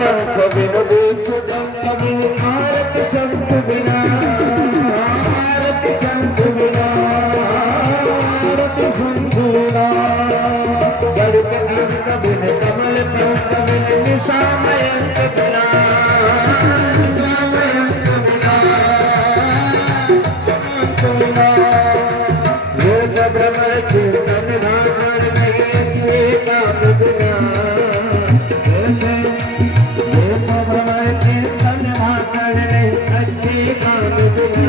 पंख बिन बिच्छू डंक बिन आरती शंख बिना आरती शंख बिना आरती शंख बिना गरुड़ अंक बिन कमल पंख बिन निशामयंक बिना निशामयंक बिना बिना योग भ्रमर कीर्तन रावण नहीं काम बिना योग भ्रमर कीर्तन रावण नहीं अच्छे काम बिना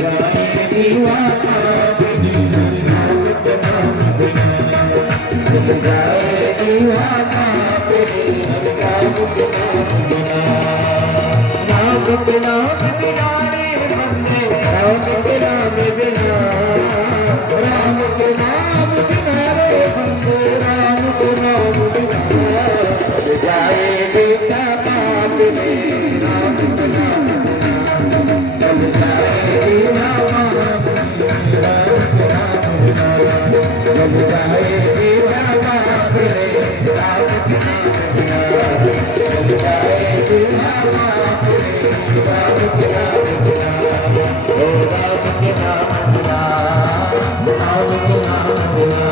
जाए दीवाना राम के नाम बिना जाए दीवाना राम के नाम बिना राम के नाम बिना राम के नाम बिना राम के नाम बिना रे बंदे राम के नाम बिना जाए बेटा बाप रे राम के नाम बिना जाए राम के नाम बिना जाए बाप रे राम के नाम बिना जाए बाप रे राम के नाम बिना ओ राम के नाम बिना राम के नाम बिना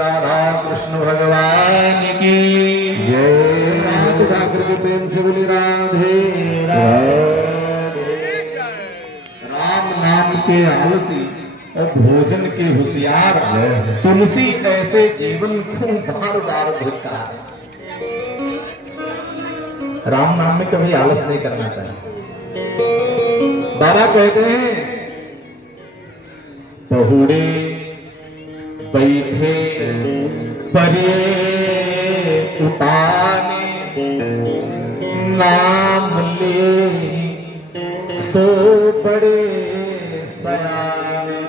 राधा कृष्ण भगवान की जय राधे ठाकुर के प्रेम से बोली राधे राम नाम के आलसी और भोजन के होशियार तुलसी ऐसे जीवन को बार बार धिक्कार। राम नाम में कभी आलस नहीं करना चाहिए। बाबा कहते हैं बहुड़े बैठे परे उताने नाम ले सो बड़े सयाने।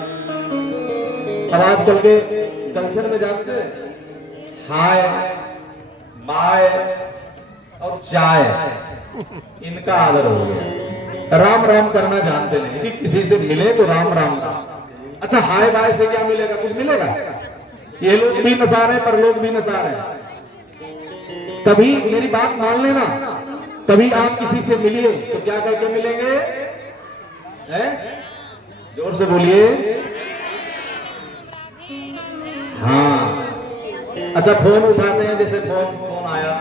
अब आजकल के कल्चर में जानते हैं हाय बाय और चाय इनका आदर हो गया। राम राम करना जानते नहीं कि किसी से मिले तो राम राम का। अच्छा हाय बाय से क्या मिलेगा? कुछ मिलेगा? ये लोग भी नसा रहे पर लोग भी नसा रहे। कभी मेरी बात मान लेना, कभी आप किसी से मिलिए तो क्या करके मिलेंगे? जोर से बोलिए। हाँ अच्छा फोन उठाते हैं, जैसे फोन आया,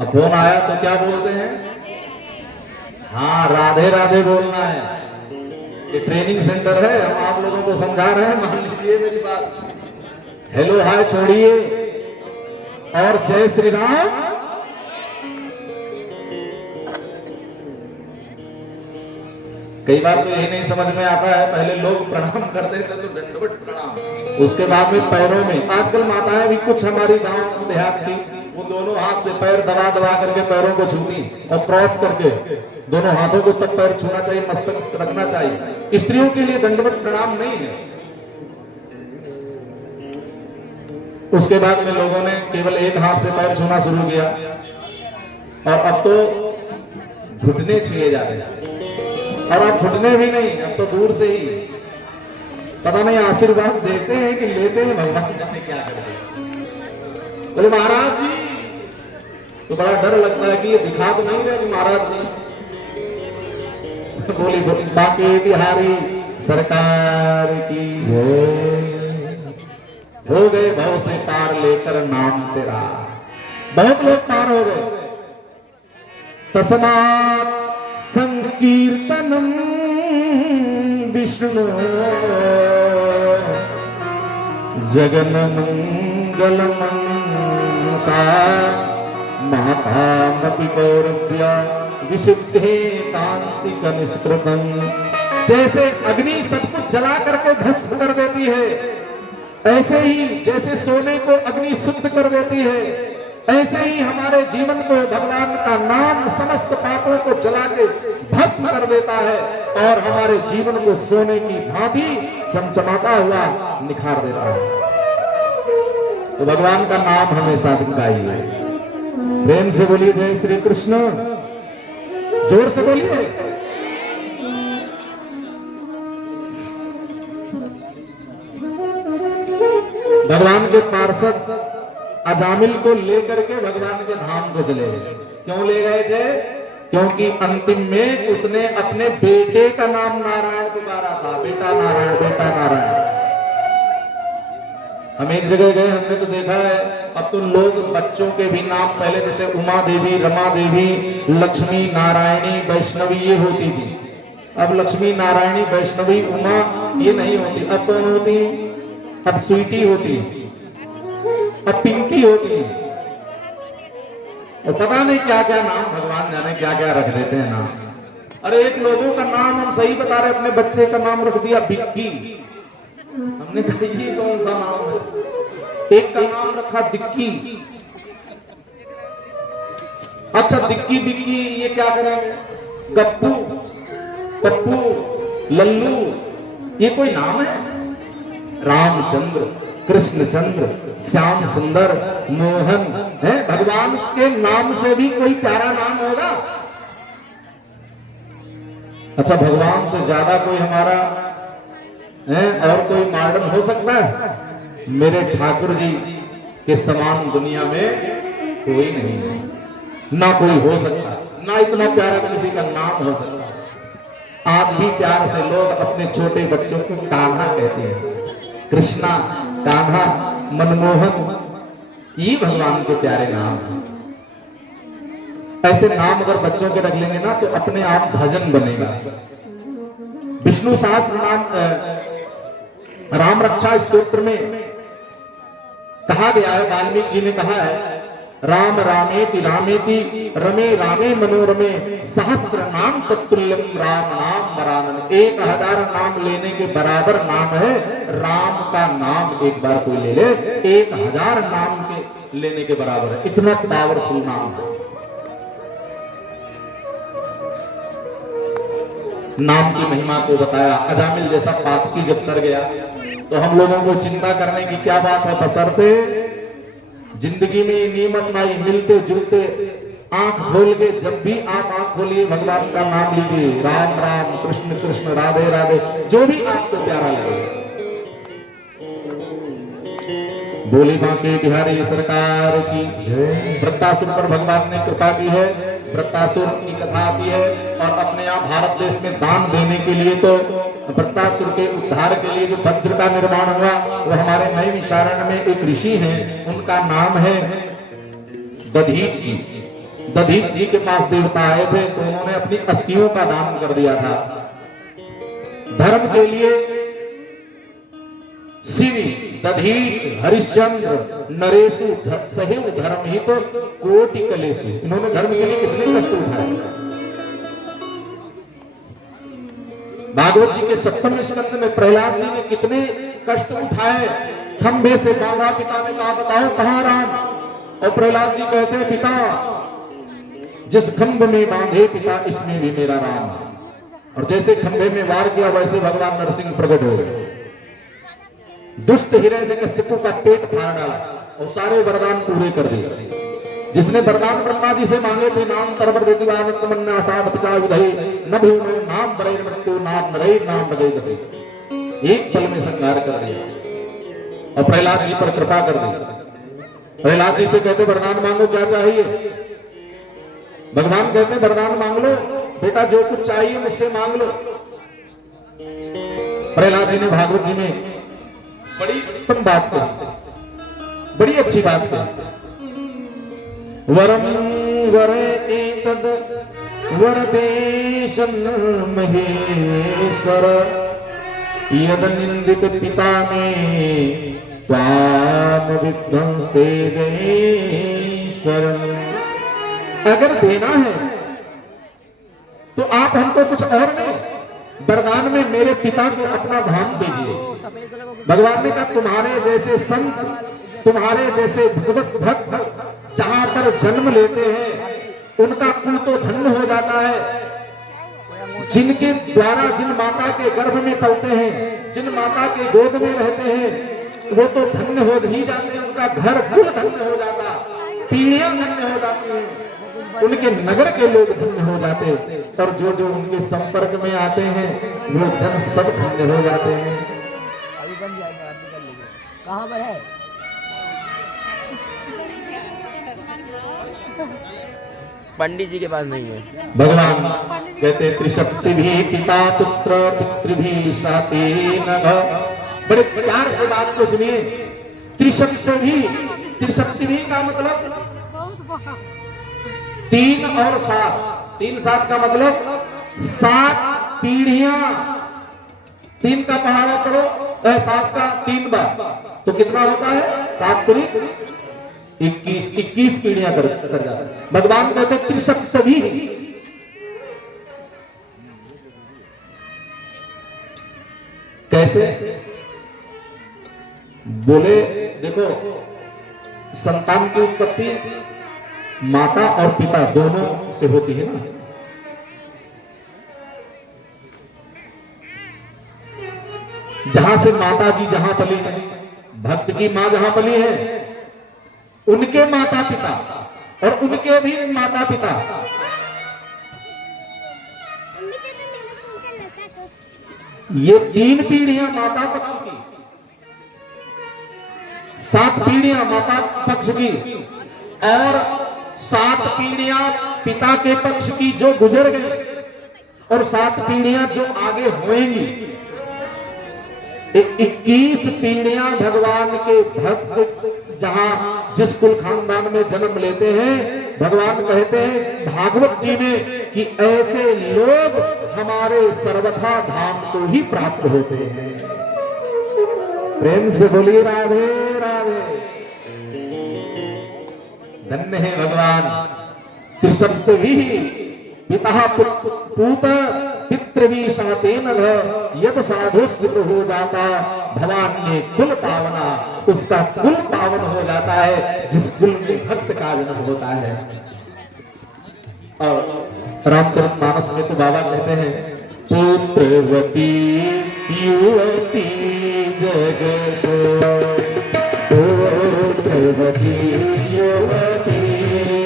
अब फोन आया तो क्या बोलते हैं? हाँ राधे राधे बोलना है। ये ट्रेनिंग सेंटर है, हम आप लोगों को समझा रहे हैं, मान लीजिए मेरी बात। हेलो हाय छोड़िए और जय श्री राम। कई बार तो यही नहीं समझ में आता है, पहले लोग प्रणाम करते थे तो दंडवत प्रणाम, उसके बाद में पैरों में। आजकल माताएं भी कुछ हमारी गांव देहात की वो दोनों हाथ से पैर दबा दबा करके पैरों को छूती और क्रॉस करके दोनों हाथों को तक पैर छूना चाहिए, मस्तक रखना चाहिए। स्त्रियों के लिए दंडवत प्रणाम नहीं है। उसके बाद में लोगों ने केवल एक हाथ से पैर छूना शुरू किया और अब तो घुटने छुए जा रहे हैं। और अब घुटने भी नहीं, अब तो दूर से ही पता नहीं आशीर्वाद देते हैं कि लेते हैं, भगवान जाने क्या करते हैं। बोले महाराज जी, तो बड़ा डर लगता है कि ये दिखा तो नहीं रहे कि महाराज जी। बोली बोली बाके बिहारी सरकार की हो गए भव से पार लेकर नाम तेरा। बहुत लोग पार हो गए। तस्मात् संकीर्तनम विष्णु जगन मंगल मंसा महाकामपि गौरव्या विशुद्धे कांति कनिष्कृतम। जैसे अग्नि सब कुछ जला करके भस्म कर देती है, ऐसे ही जैसे सोने को अग्नि शुद्ध कर देती है, ऐसे ही हमारे जीवन को भगवान का नाम समस्त पापों को जला के भस्म कर देता है और हमारे जीवन को सोने की भांति चमचमाता हुआ निखार देता है। तो भगवान का नाम हमेशा गाइए। प्रेम से बोलिए जय श्री कृष्ण, जोर से बोलिए। भगवान के पार्षद अजामिल को लेकर के भगवान के धाम को चले गए। क्यों ले गए थे? क्योंकि अंतिम में उसने अपने बेटे का नाम नारायण पुकारा था। बेटा नारायण, बेटा नारायण। हम एक जगह गए, हमने तो देखा है अब तो लोग बच्चों के भी नाम पहले जैसे उमा देवी, रमा देवी, लक्ष्मी, नारायणी, वैष्णवी ये होती थी। अब लक्ष्मी, नारायणी, वैष्णवी, उमा ये नहीं होती। अब कौन होती? अब स्वीटी होती, अब पिंकी होती, और पता नहीं क्या क्या नाम, भगवान जाने क्या क्या रख देते हैं नाम। अरे एक लोगों का नाम हम सही बता रहे, अपने बच्चे का नाम रख दिया बिक्की। हमने कहा ये कौन सा नाम है? एक का नाम रखा दिक्की। अच्छा दिक्की बिक्की ये क्या करेंगे? गप्पू, पप्पू, लल्लू ये कोई नाम है? रामचंद्र, कृष्णचंद्र, श्याम सुंदर, मोहन है। भगवान के नाम से भी कोई प्यारा नाम होगा? अच्छा भगवान से ज्यादा कोई हमारा है और कोई मॉडर्न हो सकता है? मेरे ठाकुर जी के समान दुनिया में कोई नहीं है, ना कोई हो सकता, ना इतना प्यारा किसी का नाम हो सकता। आज भी प्यार से लोग अपने छोटे बच्चों को कान्हा कहते हैं। कृष्णा, कान्हा, मनमोहन ये भगवान के प्यारे नाम हैं। ऐसे नाम अगर बच्चों के रख लेंगे ना तो अपने आप भजन बनेगा। विष्णु सहस्त्र नाम राम रक्षा स्तोत्र में कहा गया है, वाल्मीकि जी ने कहा है, राम रामेति रामेति रमे रामे मनोरमे सहस्र नाम तत्तुल्यम राम नाम वरानन। 1000 नाम लेने के बराबर नाम है राम का नाम। एक बार कोई ले ले 1000 नाम के लेने के बराबर है, इतना पावरफुल नाम है। नाम की महिमा को बताया। अजामिल जैसा पापी जब कर गया तो हम लोगों को चिंता करने की क्या बात है? बशर्ते जिंदगी में ये नियम अपनाई, मिलते जुलते आंख खोल के जब भी आप आंख खोलिए भगवान का नाम लीजिए। राम राम, कृष्ण कृष्ण, राधे राधे, जो भी आपको प्यारा लगे। बोली बांके बिहारी सरकार की। वृत्तासुर पर भगवान ने कृपा की है। वृत्तासुर की कथा आती है और अपने यहाँ भारत देश में दान देने के लिए तो वृत्तासुर के उद्धार के लिए जो वज्र का निर्माण हुआ वो हमारे नैमिषारण्य में एक ऋषि हैं, उनका नाम है दधीच जी। दधीच जी के पास देवता आए थे तो उन्होंने अपनी अस्थियों का दान कर दिया था। धर्म के लिए शिवी, दधीच, हरिश्चंद्र, नरेशु सहिव धर्म ही तो कोटि कलेशु। इन्होंने धर्म के लिए कितने कष्ट उठाए। भागवत जी के 7वें स्कंद में प्रहलाद जी ने कितने कष्ट उठाए। खंभे से बांधा, पिता ने कहा बताओ कहां राम? और प्रहलाद जी कहते हैं पिता जिस खंभ में बांधे पिता इसमें भी मेरा राम। और जैसे खंभे में वार किया वैसे भगवान नरसिंह प्रकट हो गए। दुष्ट हिरण्यकशिपु का पेट फाड़ डाला और सारे वरदान पूरे कर दिए। जिसने वरदान ब्रह्मा जी से मांगे थे, नाम सर्वर देवान तमन्ना साध पचा विधि न भूमि नाम बड़े मृत्यु नाम नरे नाम बजे गए, एक पल में संहार कर दिया और प्रहलाद जी पर कृपा कर दी। प्रहलाद जी से कहते वरदान मांगो, क्या चाहिए? भगवान कहते वरदान मांग लो बेटा, जो कुछ चाहिए मुझसे मांग लो। प्रहलाद जी ने भागवत जी में बड़ी उत्तम बात कही, बड़ी अच्छी बात कही। वरम वरे एतद वरदेशं महेश्वर यद निंदित पिता में त्वाम विध्वंस्ते जयेश्वर। अगर देना है तो आप हमको कुछ और नहीं, वरदान में मेरे पिता को अपना धाम दीजिए। भगवान ने कहा तुम्हारे जैसे संत, तुम्हारे जैसे भगवत भक्त जहां पर जन्म लेते हैं उनका कुल तो धन्य हो जाता है। जिनके द्वारा जिन माता के गर्भ में पलते हैं, जिन माता के गोद में रहते हैं, वो तो धन्य हो ही जाते हैं, उनका घर कुल धन्य हो जाता, पीढ़ियां धन्य हो जाती हैं, उनके नगर के लोग धन्य हो जाते, और जो जो उनके संपर्क में आते हैं वो जन सब धन्य हो जाते हैं। कहाँ पर है? पंडित जी के पास नहीं है। भगवान कहते त्रिशक्ति भी पिता पुत्र पितृ भी साते नभ। बड़े प्यार से बात को सुनिए। त्रिशक्ति भी का मतलब 3 और 7। 3 7 का मतलब 7 पीढ़ियां। 3 का पहाड़ा करो, 7 का 3 बार तो कितना होता है? 7 पूरी 21 पीढ़ियां कर जाता है। भगवान कहते त्रिशक्ति भी। कैसे? बोले देखो, संतान की उत्पत्ति माता और पिता दोनों से होती है ना। जहां से माता जी जहां पली है, भक्त की मां जहां पली है, उनके माता पिता और उनके भी माता पिता, ये 3 पीढ़ियां माता पक्ष की, 7 पीढ़ियां माता पक्ष की और 7 पीढ़ियां पिता के पक्ष की जो गुजर गई, और 7 पीढ़ियां जो आगे होंगी। 21 पीढ़ियां भगवान के भक्त जहां जिस कुल खानदान में जन्म लेते हैं, भगवान कहते हैं भागवत जी में कि ऐसे लोग हमारे सर्वथा धाम को ही प्राप्त होते हैं। प्रेम से बोलिए राधे राधे। धन्य है भगवान। त्रिशक्ति भी पिता पूत पितृवी शातेन यद साधु सिद्ध हो जाता, भगवान ने कुल पावना, उसका कुल पावन हो जाता है जिस कुल में भक्त का जन्म होता है। और रामचरितमानस में तो बाबा कहते हैं पुत्रवती युवती जग सोई, पुत्रवती युवती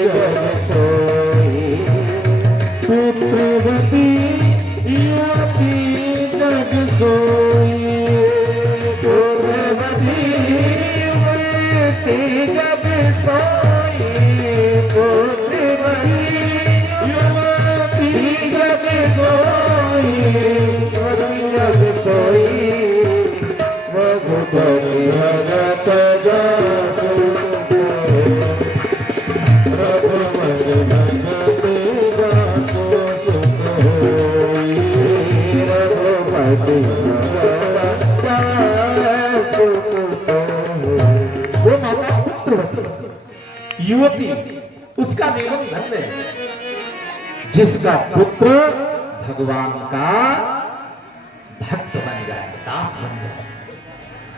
जग सोई, पुत्रवती युवती जग सोई, पुत्रवती युवती जग सोई, पुत्रवती युवती जग सोई, जग सोई, रघुपति भगत जासु, रघुपति भगत जासु सुख होई, रघुपति भगत जासु सुख होई। वो माता पुत्रवती युवती, उसका जीवन धन्य है जिसका पुत्र भगवान का भक्त बन जाए, दास बन जाए।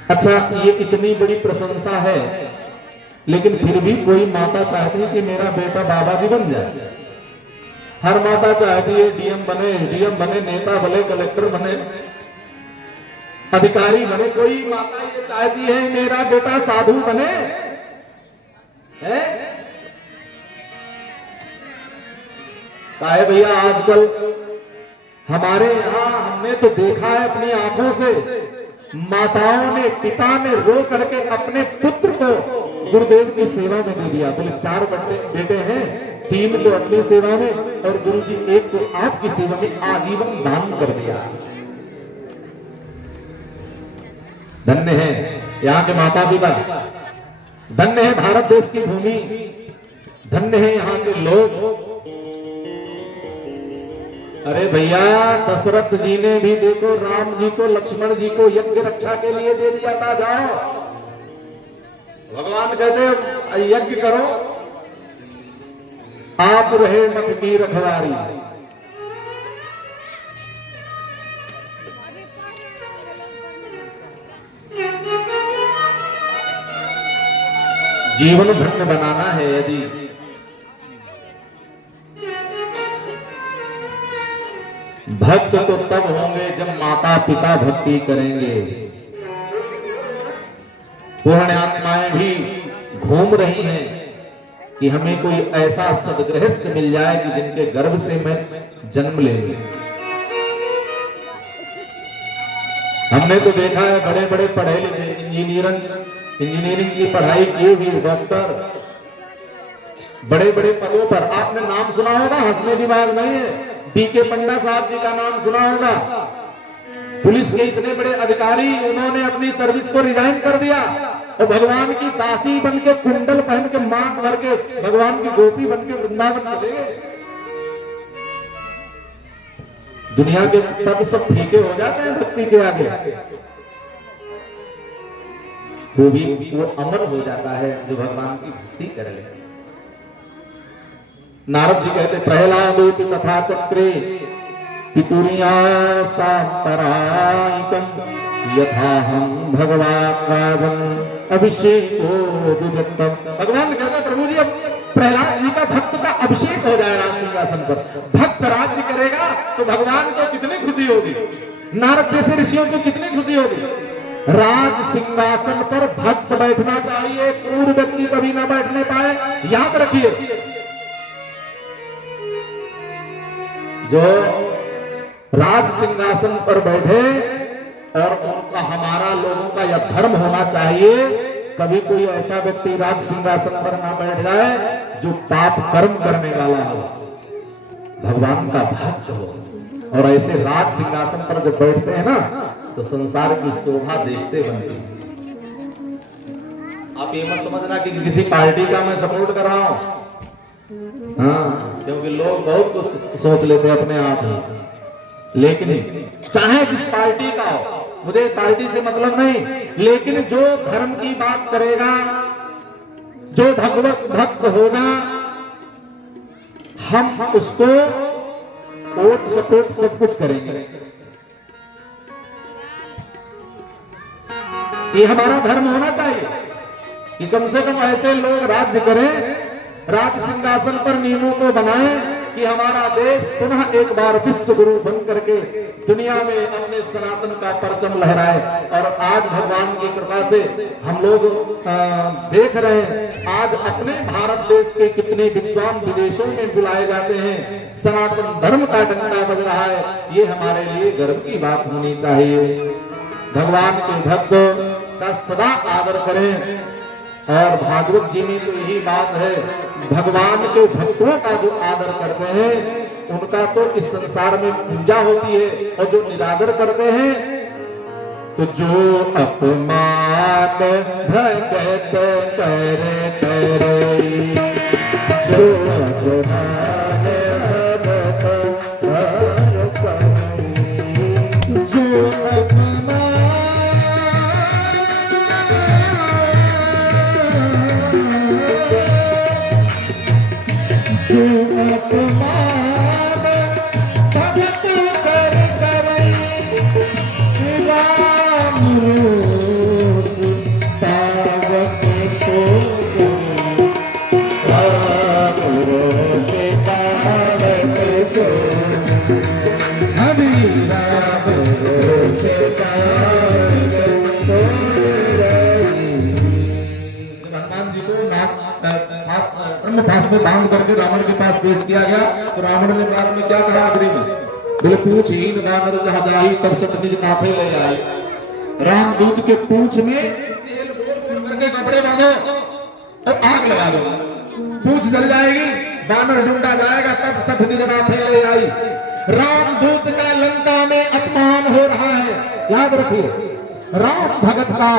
अच्छा, ये इतनी बड़ी प्रशंसा है, लेकिन फिर भी कोई माता चाहती है कि मेरा बेटा बाबा जी बन जाए। हर माता चाहती है डीएम बने, एसडीएम बने, नेता बने, कलेक्टर बने, अधिकारी बने। कोई माता ये चाहती है मेरा बेटा साधु बने, है? काहे भैया, आजकल हमारे यहां हमने तो देखा है अपनी आंखों से, माताओं ने, पिता ने रो करके अपने पुत्र को गुरुदेव की सेवा में दे दिया। बोले 4 बेटे हैं, 3 को अपनी सेवा में और गुरुजी 1 को आपकी सेवा में आजीवन दान कर दिया। धन्य है यहाँ के माता पिता, धन्य है भारत देश की भूमि, धन्य है यहाँ के लोग। अरे भैया, दशरथ जी ने भी देखो राम जी को, लक्ष्मण जी को यज्ञ रक्षा के लिए दे दिया था। जाओ, भगवान कहते यज्ञ करो, आप रहे मठ की रखवारी। जीवन धन्य बनाना है, यदि भक्त तो तब होंगे जब माता पिता भक्ति करेंगे। पुण्यात्माएं भी घूम रही हैं कि हमें कोई ऐसा सदगृहस्थ मिल जाए कि जिनके गर्भ से मैं जन्म लेंगे। हमने तो देखा है बड़े बड़े पढ़े लिखे इंजीनियरिंग की पढ़ाई की हुई डॉक्टर बड़े बड़े पदों पर, आपने नाम सुना होगा, हंसने की बात नहीं है, डीके पंडा साहब जी का नाम सुना होगा। पुलिस के इतने बड़े अधिकारी, उन्होंने अपनी सर्विस को रिजाइन कर दिया और भगवान की दासी बन के, कुंडल पहन के, मांग भर के, भगवान की गोपी बन के वृंदावन चले गए। दुनिया के पद सब फीके हो जाते हैं भक्ति के आगे, वो अमर हो जाता है जो भगवान की भक्ति कर ले। नारद जी कहते प्रहलादोपि तथा चक्रे पितुरिया सांपरायिकं यथा हम भगवान अभिषेको दुजत्तम। भगवान कहते प्रभु जी अब प्रहलाद जी का भक्त का अभिषेक हो जाए राज सिंहासन पर, भक्त राज्य करेगा तो भगवान को कितनी खुशी होगी, नारद जैसे ऋषियों को कितनी खुशी होगी। राज सिंहासन पर भक्त बैठना चाहिए, क्रूर व्यक्ति कभी ना बैठने पाए। याद रखिए, जो राज सिंहासन पर बैठे और उनका, हमारा लोगों का यह धर्म होना चाहिए, कभी कोई ऐसा व्यक्ति राज सिंहासन पर ना बैठ जाए जो पाप कर्म करने वाला हो, भगवान का भक्त हो। और ऐसे राज सिंहासन पर जब बैठते हैं ना तो संसार की शोभा देखते बनती है। आप ये मत समझना कि किसी पार्टी का मैं सपोर्ट कर रहा हूं, हाँ, क्योंकि लोग बहुत कुछ सोच लेते हैं अपने आप ही। लेकिन चाहे जिस पार्टी का हो, मुझे पार्टी से मतलब नहीं, लेकिन जो धर्म की बात करेगा, जो भगवत भक्त होगा, हम उसको वोट सपोर्ट सब कुछ करेंगे। ये हमारा धर्म होना चाहिए कि कम से कम ऐसे लोग राज्य करें, राज सिंहासन पर नियमों को बनाएं कि हमारा देश पुनः एक बार विश्व गुरु बन करके दुनिया में अपने सनातन का परचम लहराए। और आज भगवान की कृपा से हम लोग देख रहे हैं, आज अपने भारत देश के कितने विद्वान विदेशों में बुलाए जाते हैं, सनातन धर्म का डंका बज रहा है। ये हमारे लिए गर्व की बात होनी चाहिए। भगवान के भक्त का सदा आदर करें। और भागवत जी में तो यही बात है, भगवान के भक्तों का जो आदर करते हैं उनका तो इस संसार में पूजा होती है, और जो निरादर करते हैं तो जो अपमान भगत करे करे, जो अपमान भगत करे करे, जो अपमान में बांध करके रावण के पास पेश किया गया, तो रावण ने बाद में क्या कहा आखिरी में, बोले पूछ ही नगर जहां जाई तब सब निज माथे ले आई। रामदूत के पूछ में तेल बोल करके कपड़े बांधो और आग लगा दो, पूछ जल जाएगी, बानर ढूंढा जाएगा, तब सब निज माथे ले आई। रामदूत का लंका में अपमान हो रहा है, याद रखिए। राम भगत का,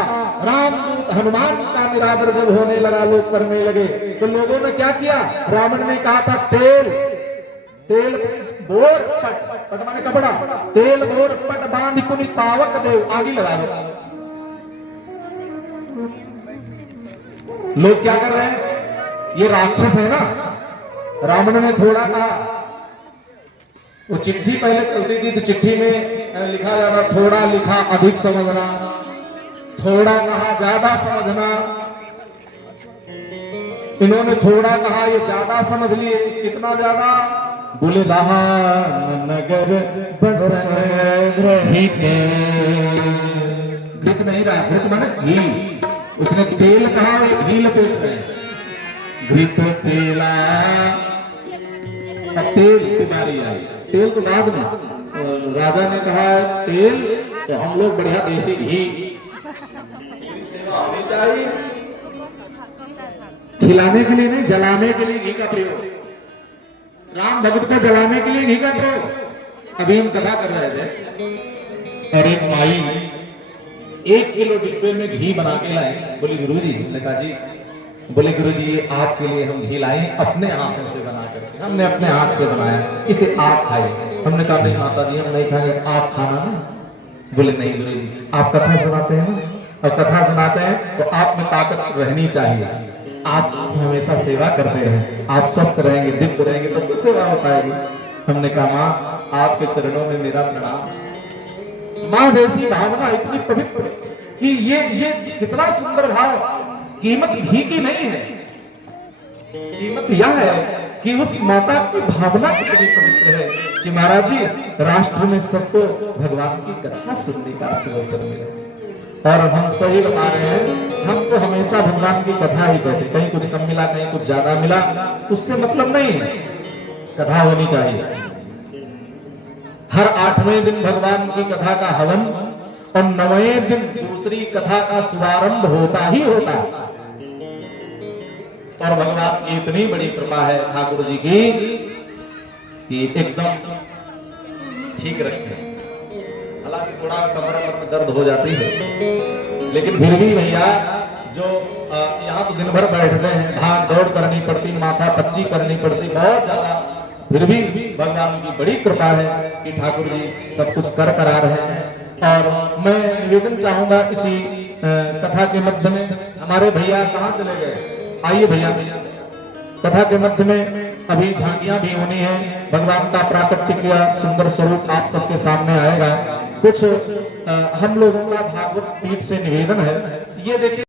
रामदूत हनुमान का निरादर जब होने लगा, लोग करने लगे, तो लोगों ने क्या किया, रावण ने कहा था तेल बोर पट माने कपड़ा, तेल बोर पट बांध कुनि पावक देव, आगे लगा दो। लोग क्या कर रहे हैं, ये राक्षस है ना। रावण ने थोड़ा कहा, वो चिट्ठी पहले चलती थी तो चिट्ठी में लिखा जाता, थोड़ा लिखा अधिक समझना, थोड़ा कहा ज्यादा समझना। इन्होंने थोड़ा कहा, ये ज्यादा समझ लिए। कितना ज्यादा, बोले रहा नगर बसन घी के, घृत नहीं रहा, घृत माने घी, उसने तेल कहा और घी लपेट रहे, घृत तेला, तेल की बारी आई, तेल तो बाद में, राजा ने कहा तेल तो हम लोग बढ़िया देसी घी सेवा होनी चाहिए, खिलाने के लिए नहीं, जलाने के लिए घी का प्रयोग, राम भगत को जलाने के लिए घी का प्रयोग। अभी हम कथा कर रहे थे और एक माई 1 किलो डिब्बे में घी बना के लाए, बोली गुरुजी, ने कहा जी, बोले गुरुजी ये आपके लिए हम घी लाए अपने हाथों से बना करके, हमने अपने हाथ से बनाया, इसे आप खाइए। हमने कहा नहीं माता जी हम नहीं खाएंगे, आप खाना ना। बोले नहीं गुरुजी, आप कथा सुनाते हैं ना, और कथा सुनाते हैं तो आप में ताकत रहनी चाहिए, आप हमेशा सेवा करते रहे, आप स्वस्थ रहेंगे, दिव्य रहेंगे तो कुछ सेवा हो पाएगी। हमने कहा माँ आपके चरणों में मेरा प्रणाम। माँ जैसी भावना इतनी पवित्र कि ये कितना सुंदर भाव, कीमत घी की नहीं है, कीमत यह है कि उस माता की भावना कितनी पवित्र है कि महाराज जी राष्ट्र में सबको भगवान की कथा सुनने का अवसर मिले। और हम सही बता रहे हैं, हम तो हमेशा भगवान की कथा ही कहते, कहीं कुछ कम मिला कहीं कुछ ज्यादा मिला उससे मतलब नहीं है, कथा होनी चाहिए। हर 8वें दिन भगवान की कथा का हवन और 9वें दिन दूसरी कथा का शुभारंभ होता ही होता है। और भगवान की इतनी बड़ी कृपा है ठाकुर जी की कि एकदम ठीक रखे, हालांकि थोड़ा कमर में दर्द हो जाती है, लेकिन फिर भी भैया जो यहाँ तो दिन भर बैठते हैं, भाग दौड़ करनी पड़ती, माथा पच्ची करनी पड़ती बहुत ज्यादा, फिर भी भगवान की बड़ी कृपा है कि ठाकुर जी सब कुछ कर करा रहे हैं। और मैं निवेदन चाहूंगा इसी कथा के मध्य में, हमारे भैया कहाँ चले गए, आइए भैया, कथा के मध्य में अभी झांकियां भी होनी है, भगवान का प्राकृतिक सुंदर स्वरूप आप सबके सामने आएगा। कुछ हम लोगों का भागवत पीठ से निवेदन है, ये देखिए